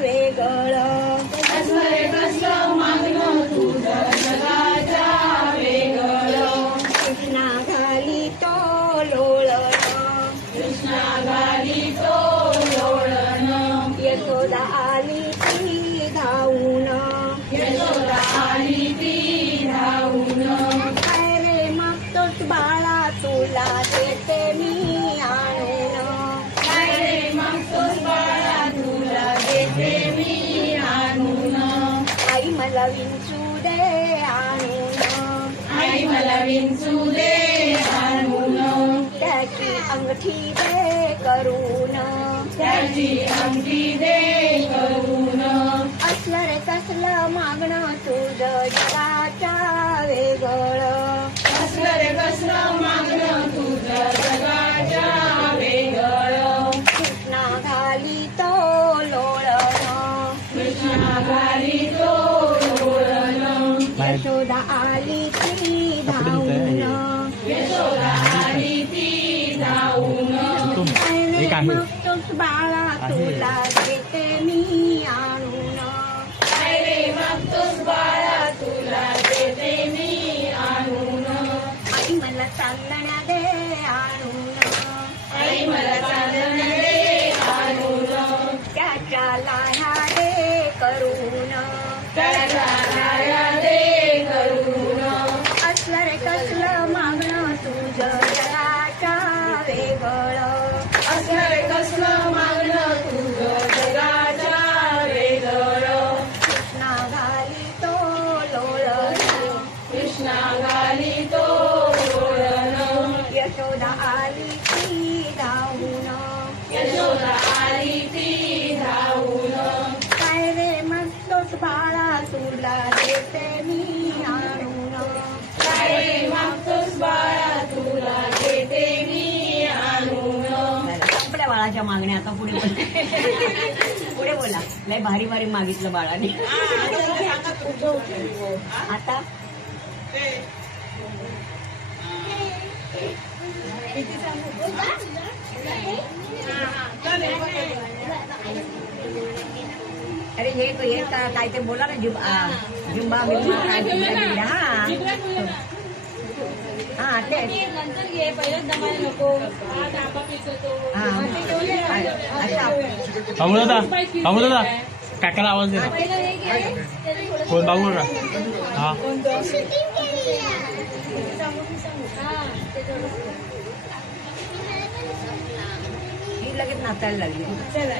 वेगळा मला विंचू दे आई मला विंचू दे आणून. त्याची अंगठी दे करून. त्याची अंगठी दे करून. अस्वर कसलं मागणं तुझं जगा. बाळा तुला देते मी आणून. बाळा तुला देते मी आणून आई मला चालणं दे आणून. आई मला मागण्या आता पुढे बोल पुढे बोला लय भारी भारी मागितलं बाळाने आता अरे हे तो हे काय ते बोला ना जिंबा जिंबा बिंबा काय जिंबा हा हा ते आहे पहिलाच दमायला नको. आज आंबा काकाला आवाज देणार कोण बाबू नका हा. लगेच नाचायला लागली. चला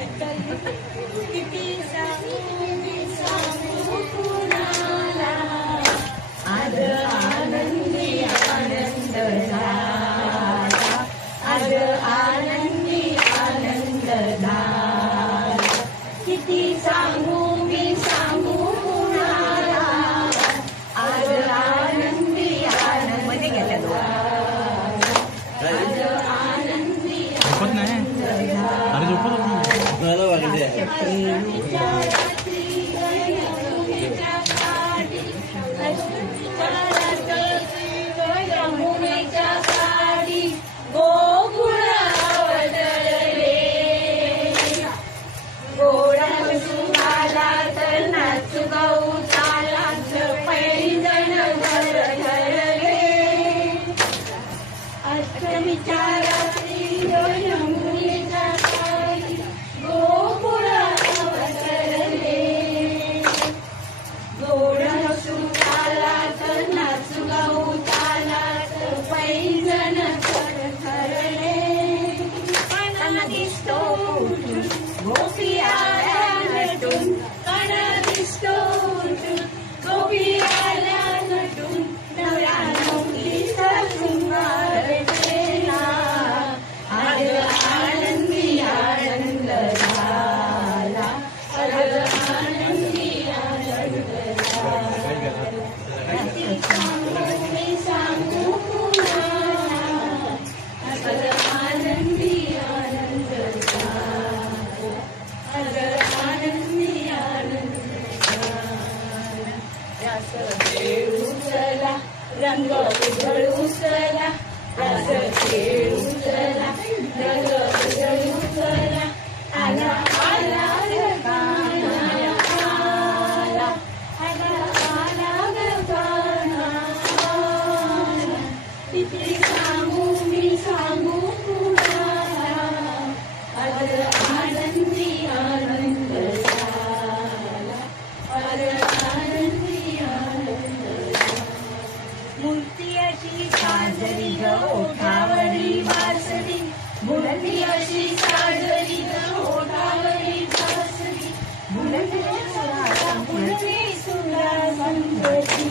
Thank you.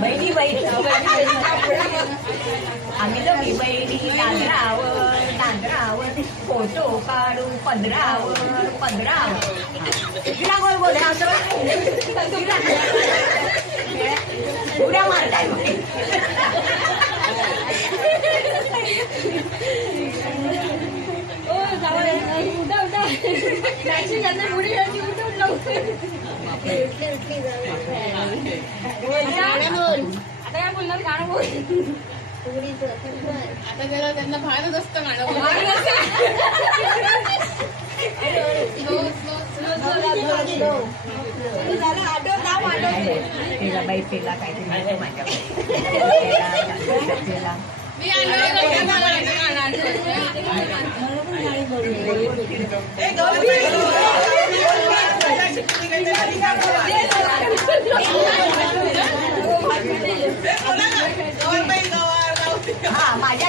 बहिणी बहिणी आम्ही तर मी बहिणी तांदळावर तांदळावर फोटो काढू पंधरावर पंधरावर तिला कोण बोल असं उड्या मारताय आता काय बोलणार गाणं बोल. आता त्याला त्यांना भानच असतं गाणं तिला बाई तिला काहीतरी माहिती माझ्या तिला मी आलो गाणं आठवतं. हा माझ्या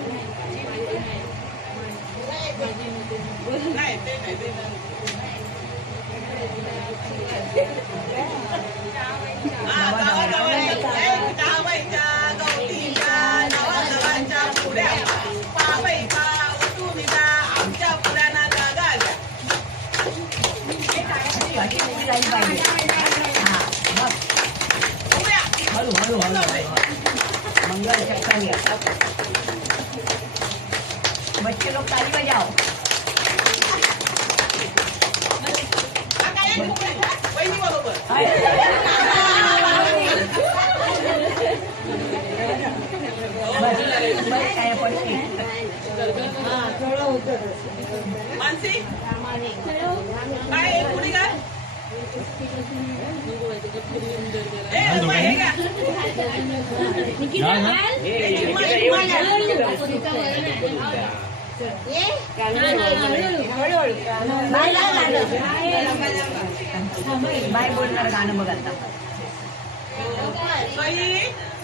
हळू हळू हळू. हळू मंगल चक्कर बच्चे लोक ताली बजाओ मानसी? काय पुढे काय? बाय बोलणार गाणं बघ आता बाई,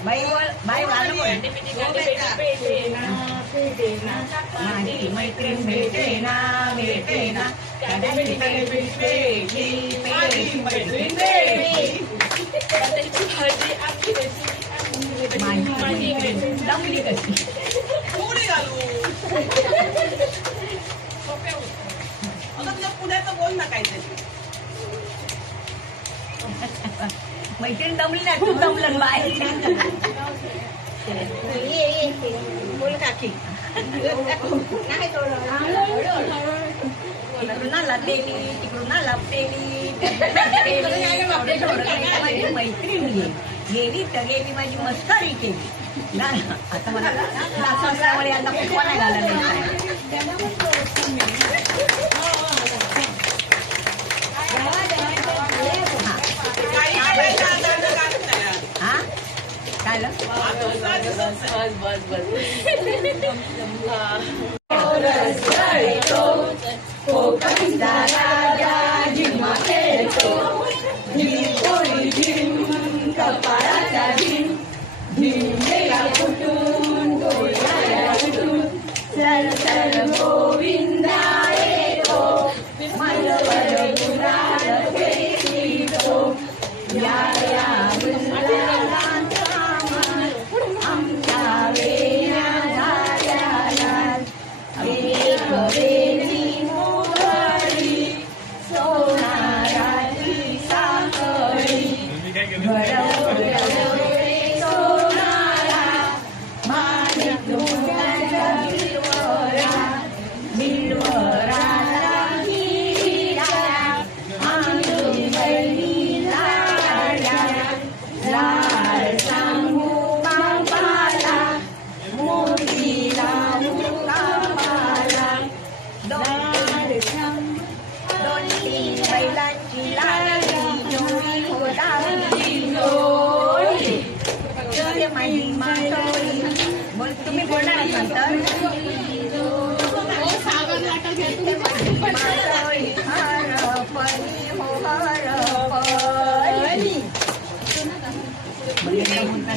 बाई बोल बाय गाणं बोल मैत्रीण भेटे ना भेटे ना कदाचित भेटली, मैत्रीण भेटली. दे. माझी मैत्रीण जमली कशी? पुढे घालू. अगं तुझ्या पुण्याचं बोल ना काहीतरी. मैत्रीण दमली ना तू दमलं बाय बोल काकी. इकडून ना लपलेली तिकडून ना लपलेली माझी मैत्रीण गेली गेली तर गेली माझी मस्करी केली ना आता मला असल्यामुळे आता गाणं नाही. हा काय दिवस आहे.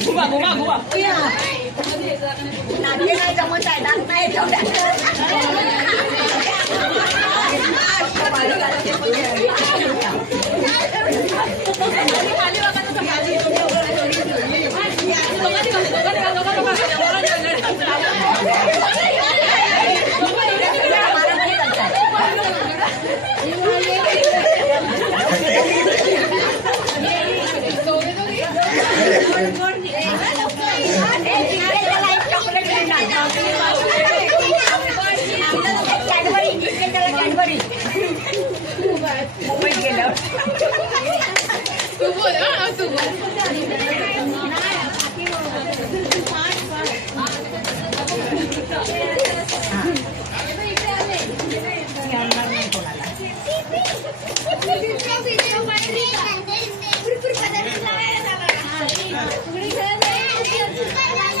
Cuba, Cuba, Cuba. Iya. Nanti aja mau saya dan saya udah. Thank you.